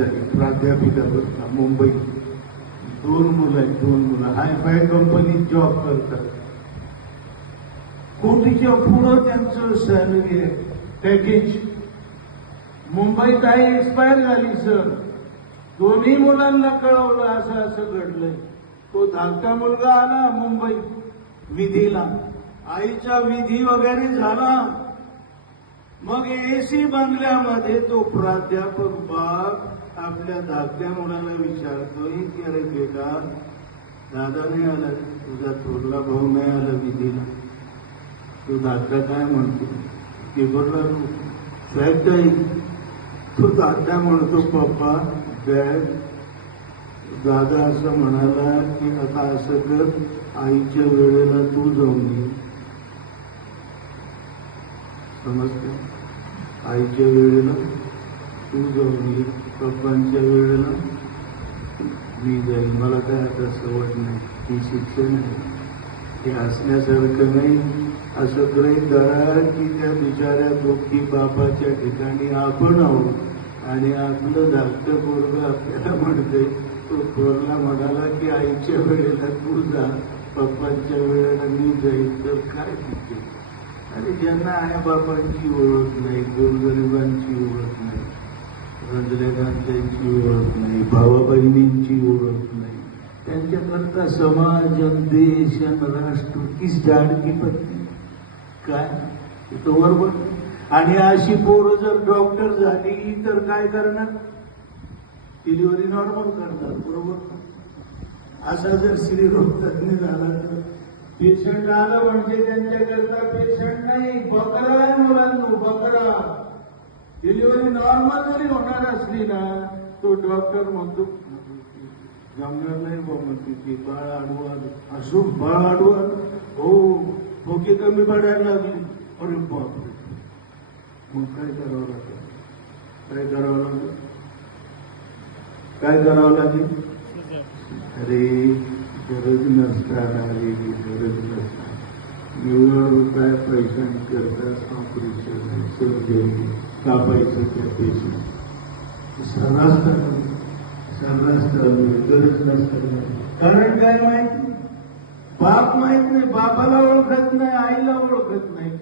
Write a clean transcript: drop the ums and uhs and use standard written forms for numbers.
झाली प्राध्यापिका मुंबई, 2 मुलं आहेत, 2 मुलं हाय फाय कंपनीत जॉब करतात. कोटीच्या पुढं त्यांचं सॅलरी आहे, पॅकेज. मुंबईत आई एक्सपायर झाली सर. दोन्ही मुलांना कळवलं असं असं घडलंय. तो धाकटा मुलगा आला मुंबईत विधीला, आईचा विधी वगैरे झाला. मग एसी बंगल्यामध्ये तो प्राध्यापक बाप आपल्या धाकट्या मुलाला विचारतोय की अरे बेटा, दादा नाही आला, तुझा थोरला भाऊ नाही आला विधीला. तो धाकटा काय म्हणतो, पेपरला फॅक्ट आहे. तो दादा म्हणतो पप्पा बॅग, दादा असं म्हणाला की आता असं कर, आईच्या वेळेला तू जाऊन ये. समजतं? आईच्या वेळेला तू जाऊन ये, पप्पांच्या वेळेला मी जाईल. मला काय आता सवड नाही, ही शिक्षण आहे, हे हसण्यासारखं नाही. असं गृहीत धरा की त्या बिचाऱ्या दोघी बापाच्या ठिकाणी आपण आहोत आणि आपलं धाकटं पोरगं आपल्याला म्हणते. तो पोरला म्हणाला की आईच्या वेळेला तू जा, पप्पांच्या वेळेला मी जाईल. तर काय तिथे? आणि ज्यांना आईबापांची ओळख नाही, गोरगरिबांची ओळख नाही, रंजलेकांची ओळख नाही, भावा बहिणींची ओळख नाही, त्यांच्याकरता समाज, देश आणि राष्ट्र तीच जाडकी पत्नी काय तो बरोबर. आणि अशी पोरं जर डॉक्टर झाली तर काय करणार? डिलिव्हरी नॉर्मल करणार, बरोबर. असा जर स्त्रीरोग तज्ञ झाला तर पेशंट आलं म्हणजे त्यांच्याकरता पेशंट नाही, बकरा आहे मुलांनो, बकरा. डिलिव्हरी नॉर्मल जरी होणार असली ना, तो डॉक्टर म्हणतो जमणार नाही बाबा, तिची बाळ आडवं आलं, असो बाळ आडवं आलं, हो भोके कमी पडायला लागली. अरे बापरे, मग काय करावं लागेल? काय करावं लागेल? काय करावं लागेल? अरे गरज नसताना, रे गरज नसताना ₹1,000 पैशांकरता ऑपरेशन सर्जरी कापायचं त्या पेशंट सर्रास गरज नसताना. कारण काय माहिती? बाप माहित नाही, बापाला ओळखत नाही, आईला ओळखत नाही.